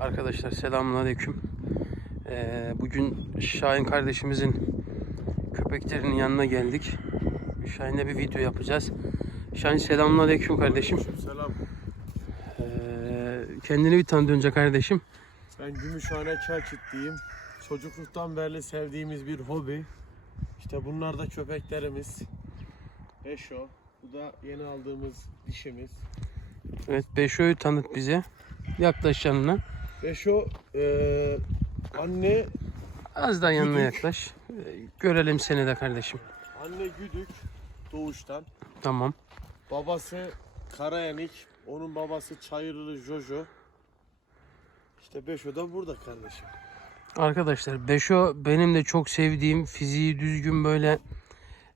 Arkadaşlar selamünaleyküm. Ee, bugün Şahin kardeşimizin köpeklerinin yanına geldik. Şahin'le bir video yapacağız. Şahin selamünaleyküm kardeşim. Selam. Ee, kendini bir tanıt önce kardeşim. Ben Gümüşhane Kelkitliyim. Çocukluktan beri sevdiğimiz bir hobi. İşte bunlar da köpeklerimiz. Eşo. Bu da yeni aldığımız dişimiz. Evet Beşo'yu tanıt bize. Yaklaş yanına. Eşo eee anne Az daha yanına Güdük. yaklaş. Ee, görelim seni de kardeşim. anne güdük doğuştan. Tamam. Babası Karayanik. Onun babası Çayırlı Jojo. İşte Beşo da burada kardeşim. Arkadaşlar Beşo benim de çok sevdiğim fiziği düzgün böyle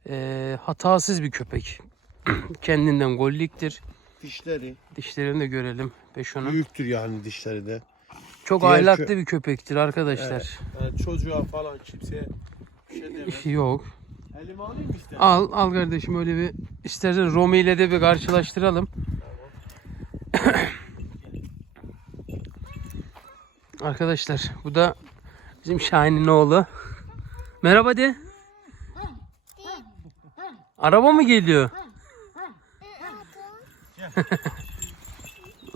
e, hatasız bir köpek. Kendinden golliktir. Dişleri. Dişlerini de görelim Beşo'nun. Büyüktür yani dişleri de. Çok Diğer ahlaklı kö- bir köpektir arkadaşlar. Evet. Yani çocuğa falan kimseye bir şey demez. Yok. Elime alayım mı istersen? Al al kardeşim öyle bir istersen Romi ile de bir karşılaştıralım. Arkadaşlar bu da bizim Şahin'in oğlu. Merhaba de. Araba mı geliyor?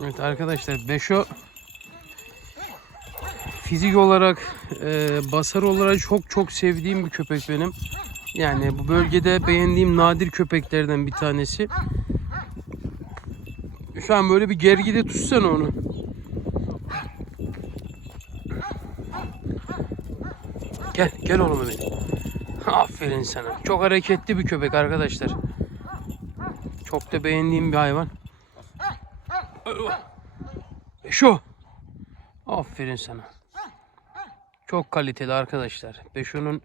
evet arkadaşlar Beşo fizik olarak e, basar olarak çok çok sevdiğim bir köpek benim. Yani bu bölgede beğendiğim nadir köpeklerden bir tanesi. Şu an böyle bir gergide tutsana onu. Gel, gel oğlum benim. Aferin sana. Çok hareketli bir köpek arkadaşlar. Çok da beğendiğim bir hayvan. Beşo. Aferin sana. Çok kaliteli arkadaşlar. Beşo'nun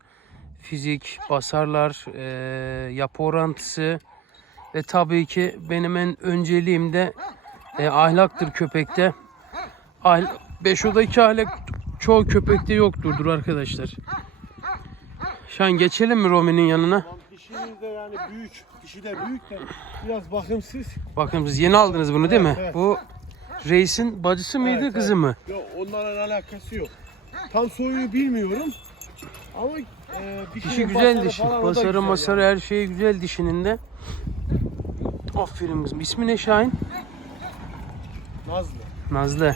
fizik, basarlar, e, yapı orantısı ve tabii ki benim en önceliğim de e, ahlaktır köpekte. Ahl Beşo'daki ahlak çoğu köpekte yokturdur arkadaşlar. Şu an geçelim mi Romi'nin yanına? Tamam, dişimiz de yani büyük. Dişi de büyük de biraz bakımsız. Bakın siz yeni aldınız bunu değil mi? Evet, evet. Bu Reis'in bacısı mıydı Evet, kızı evet. mı? Yok onlarla alakası yok. Tam soyunu bilmiyorum. Ama e, Dişi güzel dişi. Basarı masarı yani. her şeyi güzel dişinin de. Aferin kızım. İsmi ne Şahin? Nazlı. Nazlı.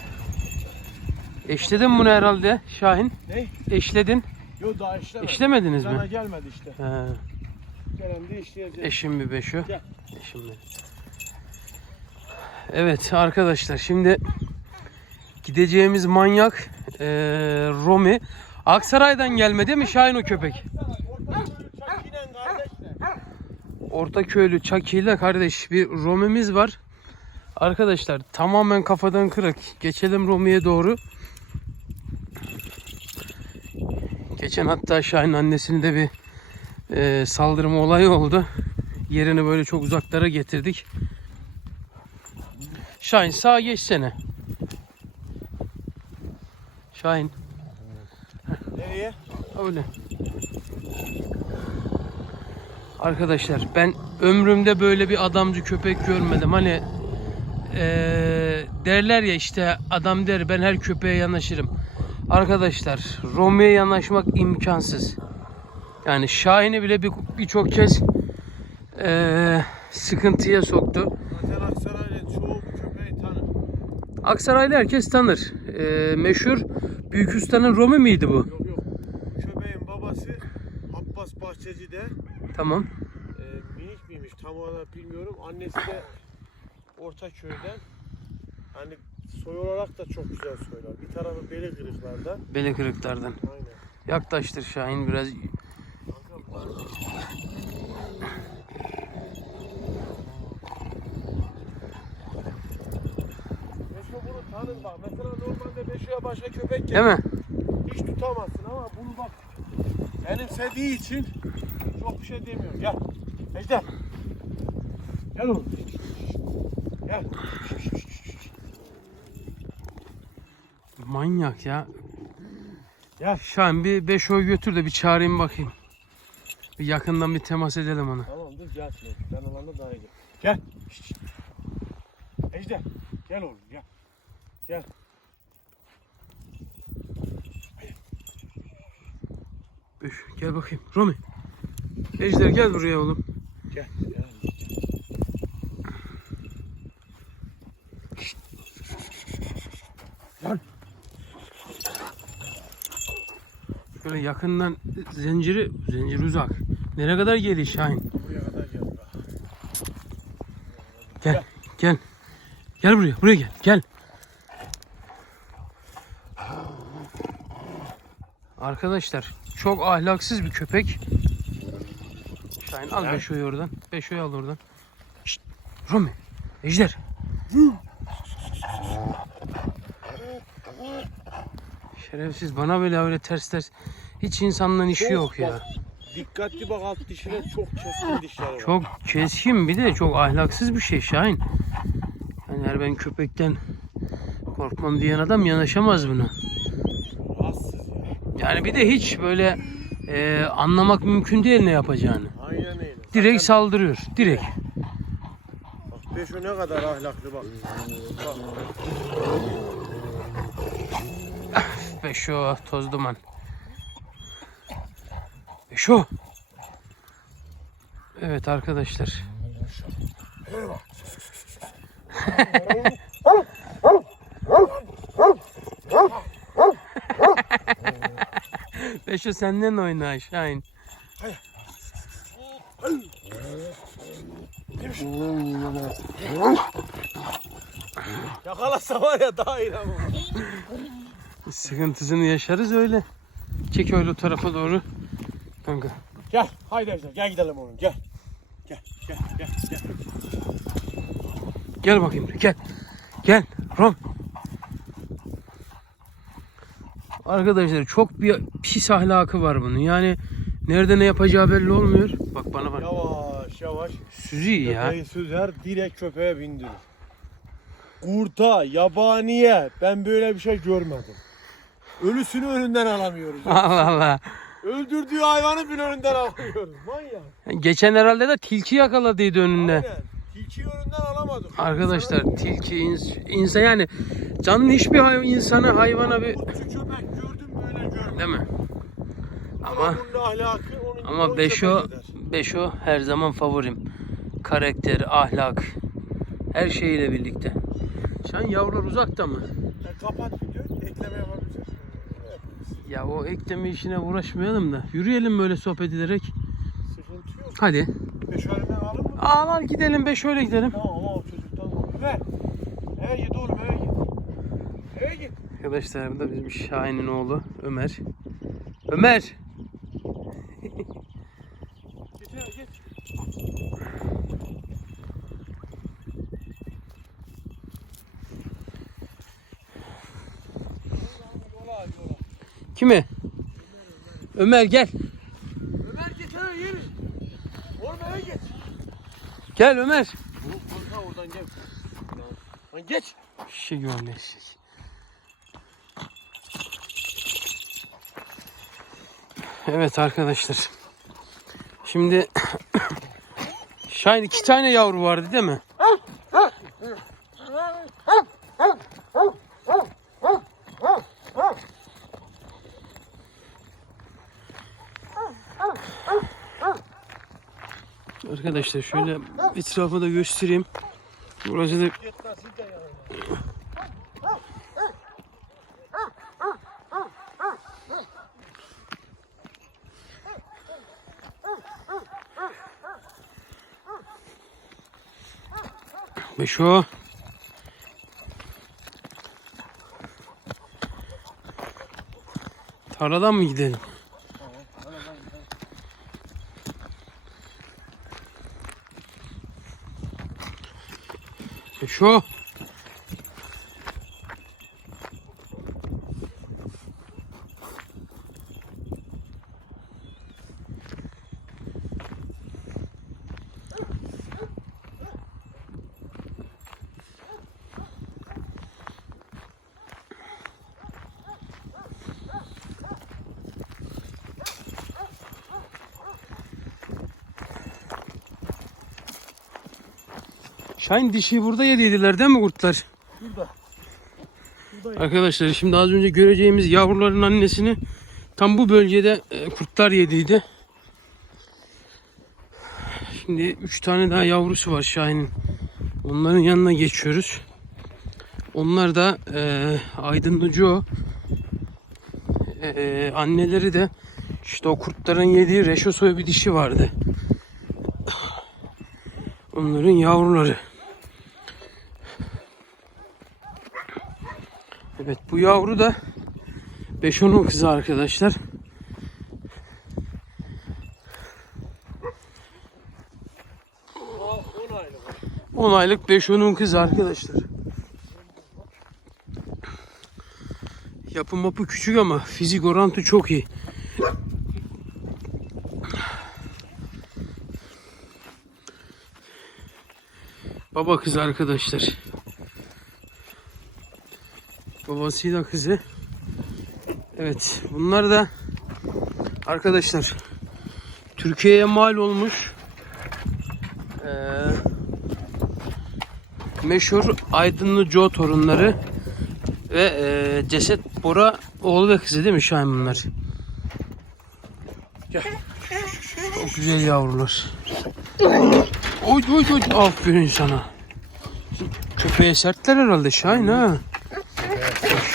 Eşledin bunu herhalde Şahin. Ne? Eşledin. Yok daha işlemedi. İşlemediniz Sana mi? gelmedi işte. He, Gelen de işleyeceğiz. eşim bir beşo. Gel. Eşim benim. Evet arkadaşlar şimdi gideceğimiz manyak eee Romi. Aksaray'dan gelme değil mi Şahin o köpek? Kardeşler. Ortaköylü Çaki ile kardeş bir Romi'miz var. Arkadaşlar tamamen kafadan kırık. Geçelim Romi'ye doğru. Geçen hatta Şahin annesini de bir e, saldırma olayı oldu. Yerini böyle çok uzaklara getirdik. Şahin sağa geçsene. Şahin Nereye? öyle. Arkadaşlar ben ömrümde böyle bir adamcı köpek görmedim. Hani eee, derler ya işte adam der ben her köpeğe yanaşırım. Arkadaşlar Romeo'ya yanaşmak imkansız. Yani Şahin'i bile bir- birçok kez eee, sıkıntıya soktu. Zaten Aksaray'la çoğu köpeği tanır. Aksaraylı herkes tanır. Eee, meşhur Büyük Usta'nın Romi miydi bu? Yok yok. Köpeğin babası Abbas Bahçeci'de Tamam. e, minik miymiş tam olarak bilmiyorum. Annesi de Ortaköy'den. Hani soy olarak da çok güzel soylar. Bir tarafı beli kırıklardan. Beli kırıklardan. Aynen. Yaklaştır Şahin biraz. Kanka tanır bak. Mesela normalde Beşo'ya başka köpek Değil gelir. mi? Hiç tutamazsın ama bunu bak benimsediği için çok bir şey demiyorum. Gel. Ejder. Gel oğlum. Gel. Manyak ya. Gel. Şahin bir beş oy götür de bir çağırayım bakayım. Bir yakından bir temas edelim ona. Tamam dur gel. şimdi. Ben olanda daha iyi. Gel. Ejder. Gel oğlum gel. Gel. Üf, gel bakayım. Romi. Ejder gel buraya oğlum. Gel. gel. Böyle yakından zinciri, zincir uzak. Nereye kadar geri Şahin? Buraya kadar gel. Gel, gel. Gel buraya, buraya gel. Gel. Arkadaşlar çok ahlaksız bir köpek. Şahin al. Beşo'yu oradan. Beşo'yu al oradan. Şşt, Rumi, Ejder. Şerefsiz bana böyle öyle ters ters. Hiç insanların işi yok ya. Dikkatli bak alt dişine çok keskin dişleri var. Çok keskin bir de çok ahlaksız bir şey Şahin. Yani eğer ben köpekten korkmam diyen adam yanaşamaz buna. Yani bir de hiç böyle e, anlamak mümkün değil ne yapacağını. Aynen öyle. Direkt saldırıyor. Direkt. Bak Beşo ne kadar ahlaklı bak. Bak. Beşo toz duman. Beşo. Evet arkadaşlar. Beşo senden oyna Şahin. Yakalasa var ya daha iyi ama. Sıkıntısını yaşarız öyle. Çek öyle o tarafa doğru. Kanka. Gel haydi Ejder gel gidelim oğlum gel. Gel gel gel gel. Gel bakayım gel. Gel Rom. Arkadaşlar çok bir pis ahlakı var bunun. Yani nerede ne yapacağı belli olmuyor. Bak bana bak. Yavaş yavaş. Süzüyor ya. Köpeği süzer direkt köpeğe bindirir. Kurta, yabaniye ben böyle bir şey görmedim. Ölüsünü önünden alamıyoruz. Allah Allah. Öldürdüğü hayvanı bile önünden alamıyoruz. Manyak. Geçen herhalde de tilki yakaladıydı önünde. Aynen. Tilkiyi. Arkadaşlar tilki ins- insan yani canın hiçbir hay- insanı hayvana bir Kutçu köpek gördüm böyle görmedim. değil mi? Ama Ama Beşo. Beşo her zaman favorim. Karakter, ahlak her şeyiyle birlikte. Şu an yavrular uzakta mı? Ya kapat videoyu ekleme yapabileceğiz. Ya o ekleme işine uğraşmayalım da. Yürüyelim böyle sohbet ederek. Hadi. Elimden alın mı? Ağlar gidelim be şöyle gidelim. Tamam Arkadaşlar bu da bizim Şahin'in oğlu Ömer. Ömer. Kimi? Ömer gel. Ömer eve yürü. Oğlum eve git. Gel Ömer. Kanka oradan gel. Lan geç. Şey görme şey. Evet arkadaşlar. Şimdi Şahin iki tane yavru vardı değil mi? Arkadaşlar şöyle etrafı da göstereyim. Burası da Yanına. Beşo. Tarladan mı gidelim? Beşo. Şahin dişi burada yediydiler değil mi kurtlar? Burada. Burada Arkadaşlar şimdi az önce göreceğimiz yavruların annesini Tam bu bölgede e, kurtlar yediydi. Şimdi 3 tane daha yavrusu var Şahin'in. Onların yanına geçiyoruz. Onlar da e, Aydınlıcı o. E, anneleri de işte o kurtların yediği reşo soy bir dişi vardı. Onların yavruları. Evet bu yavru da 5-10'un kızı arkadaşlar. O 10 aylık. 10 aylık 5-10'un kızı arkadaşlar. Yapı mapı küçük ama fizik orantı çok iyi. Baba kız arkadaşlar. Babasıyla kızı. Evet bunlar da arkadaşlar Türkiye'ye mal olmuş eee meşhur Aydınlı Joe torunları ve eee, Ceset Bora oğlu ve kızı değil mi Şahin bunlar? Gel. Çok güzel yavrular. Oy oy oy aferin sana. Köpeğe sertler herhalde Şahin ha.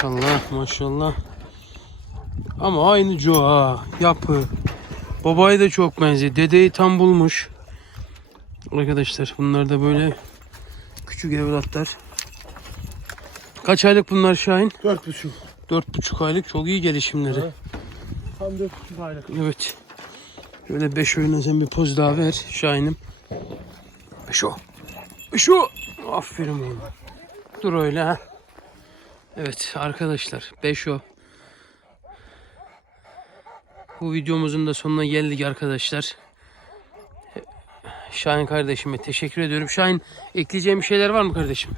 Maşallah maşallah. Ama aynı ha. Yapı. Babaya da çok benziyor. Dedeyi tam bulmuş. Arkadaşlar bunlar da böyle küçük evlatlar. Kaç aylık bunlar Şahin? 4,5. Dört buçuk aylık çok iyi gelişimleri. Evet. Tam 4,5 aylık. Evet. Şöyle beş oyuna sen bir poz daha ver Şahin'im. Beşo. Beşo. Aferin oğlum. Dur öyle ha. Evet arkadaşlar Beşo. Bu videomuzun da sonuna geldik arkadaşlar. Şahin kardeşime teşekkür ediyorum. Şahin ekleyeceğim bir şeyler var mı kardeşim?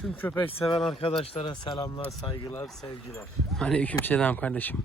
Tüm köpek seven arkadaşlara selamlar, saygılar, sevgiler. Aleyküm selam kardeşim.